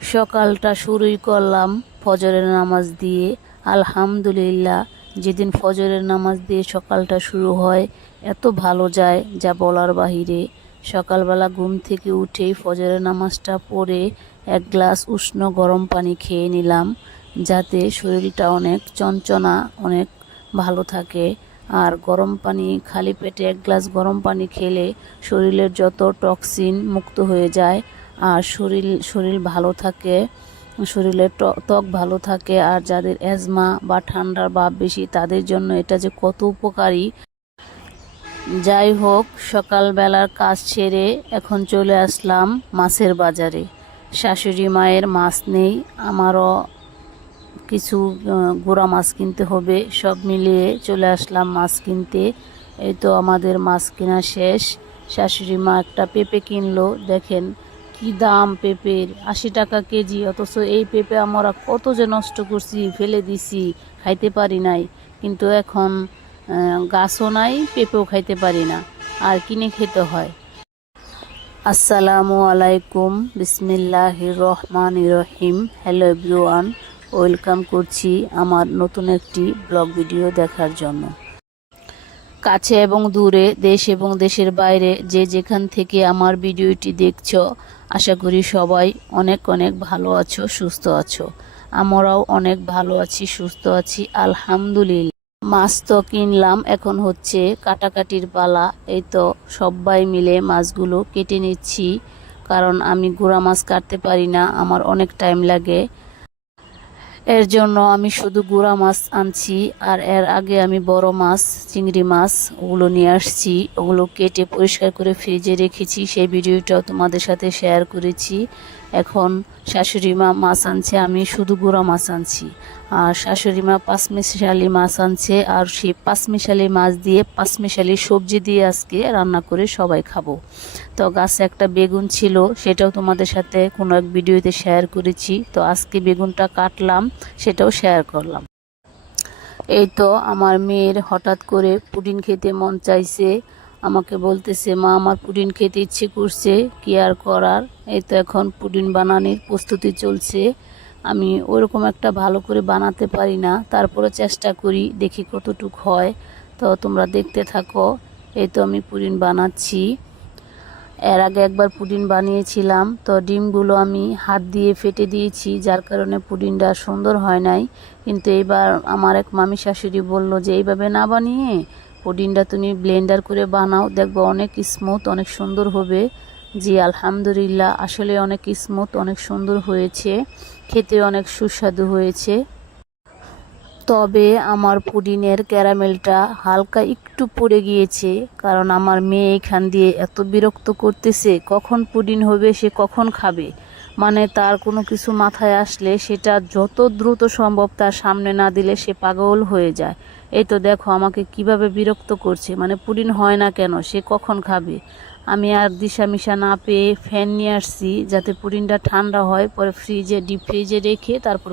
সকালটা শুরুই করলাম ফজরের নামাজ দিয়ে। আলহামদুলিল্লাহ, যেদিন ফজরের নামাজ দিয়ে সকালটা শুরু হয়, এত ভালো যায় যা বলার বাহিরে। সকালবেলা ঘুম থেকে উঠেই ফজরের নামাজটা পড়ে এক গ্লাস উষ্ণ গরম পানি খেয়ে নিলাম, যাতে শরীরটা অনেক চঞ্চনা, অনেক ভালো থাকে। আর গরম পানি, খালি পেটে এক গ্লাস গরম পানি খেলে শরীরের যত টক্সিন মুক্ত হয়ে যায় আর শরীর শরীর ভালো থাকে শরীরের ত্বক ভালো থাকে, আর যাদের অ্যাজমা বা ঠান্ডার ভাব বেশি, তাদের জন্য এটা যে কত উপকারী। যাই হোক, সকালবেলার কাজ সেরে এখন চলে আসলাম মাছের বাজারে। শাশুড়ি মায়ের মাছ নেই, আমারও কিছু গোড়া মাছ কিনতে হবে, সব মিলিয়ে চলে আসলাম মাছ কিনতে। এই তো আমাদের মাছ কেনা শেষ। শাশুড়ি মা একটা পেঁপে কিনলো, দেখেন কি দাম পেঁপের? আশি টাকা কেজি, অথচ এই পেঁপে আমরা কত যে নষ্ট করছি, ফেলে দিছি, খাইতে পারি নাই। কিন্তু এখন গাছও নাই, পেঁপেও খাইতে পারি না। আর কিনে খেতে হয়। আসসালামু আলাইকুম। বিসমিল্লাহ রহমান রহিম। হ্যালো এভরিওয়ান, ওয়েলকাম করছি আমার নতুন একটি ব্লগ ভিডিও দেখার জন্য। কাছে এবং দূরে, দেশ এবং দেশের বাইরে, যে যেখান থেকে আমার ভিডিওটি দেখছ আশা করি সবাই অনেক অনেক ভালো আছো, সুস্থ আছো। আমরাও অনেক ভালো আছি, সুস্থ আছি, আলহামদুলিল্লাহ। মাছ তো কিনলাম, এখন হচ্ছে কাটাকাটির পালা। এই তো সবাই মিলে মাছগুলো কেটে নিচ্ছি, কারণ আমি গুড়া মাছ কাটতে পারি না, আমার অনেক টাইম লাগে। এর জন্য আমি শুধু গুঁড়া মাছ আনছি, আর এর আগে আমি বড় মাছ, চিংড়ি মাছ, ওগুলো নিয়ে আসছি, ওগুলো কেটে পরিষ্কার করে ফ্রিজে রেখেছি, সেই ভিডিওটাও তোমাদের সাথে শেয়ার করেছি। এখন শাশুড়ি মা মাছ আনছে, আমি শুধু গুঁড়া মাছ আনছি। আর শাশুড়ি মা পাঁচমিশালি মাছ আনছে, আর সেই পাঁচমিশালি মাছ দিয়ে পাঁচমিশালি সবজি দিয়ে আজকে রান্না করে সবাই খাব। তো গাছে একটা বেগুন ছিল, সেটাও তোমাদের সাথে কোনো এক ভিডিওতে শেয়ার করেছি। তো আজকে বেগুনটা কাটলাম সেটাও শেয়ার করলাম। এই তো আমার মেয়ের হঠাৎ করে পুডিং খেতে মন চাইছে। আমাকে বলতেছে, মা, আমার পুডিং খেতে ইচ্ছে করছে, কি আর করার? এই তো এখন পুডিন বানানোর প্রস্তুতি চলছে। আমি ওরকম একটা ভালো করে বানাতে পারি না তারপরে চেষ্টা করি, দেখি কতটুক হয়। তো তোমরা দেখতে থাকো, এই তো আমি পুডিং বানাচ্ছি। এর আগে একবার পুডিং বানিয়েছিলাম। তো ডিমগুলো আমি হাত দিয়ে ফেটে দিয়েছি, যার কারণে পুডিংটা সুন্দর হয় নাই। কিন্তু এইবার আমার এক মামি শাশুড়ি বলল যে, এইভাবে না বানিয়ে পুডিংটা তুমি ব্লেন্ডার করে বানাও। দেখব অনেক স্মুথ, অনেক সুন্দর হবে। জি, আলহামদুলিল্লাহ। আসলে অনেক স্মুথ, অনেক সুন্দর হয়েছে। খেতে অনেক সুস্বাদু হয়েছে। তবে আমার পুডিনের ক্যারামেলটা হালকা একটু পড়ে গিয়েছে, কারণ আমার মেয়ে এখান দিয়ে এত বিরক্ত করতেছে, কখন পুডিন হবে সে কখন খাবে? মানে তার কোনো কিছু মাথায় আসলে সেটা যত দ্রুত সম্ভব তার সামনে না দিলে সে পাগল হয়ে যায়। এই তো দেখো আমাকে কীভাবে বিরক্ত করছে মানে পুডিন হয় না কেন, সে কখন খাবে? আমি আর দিশা মিশা না পেয়ে ফ্যান নিয়ে আসছি, যাতে পুডিনটা ঠান্ডা হয়, পরে ফ্রিজে, ডিপ ফ্রিজে রেখে তারপর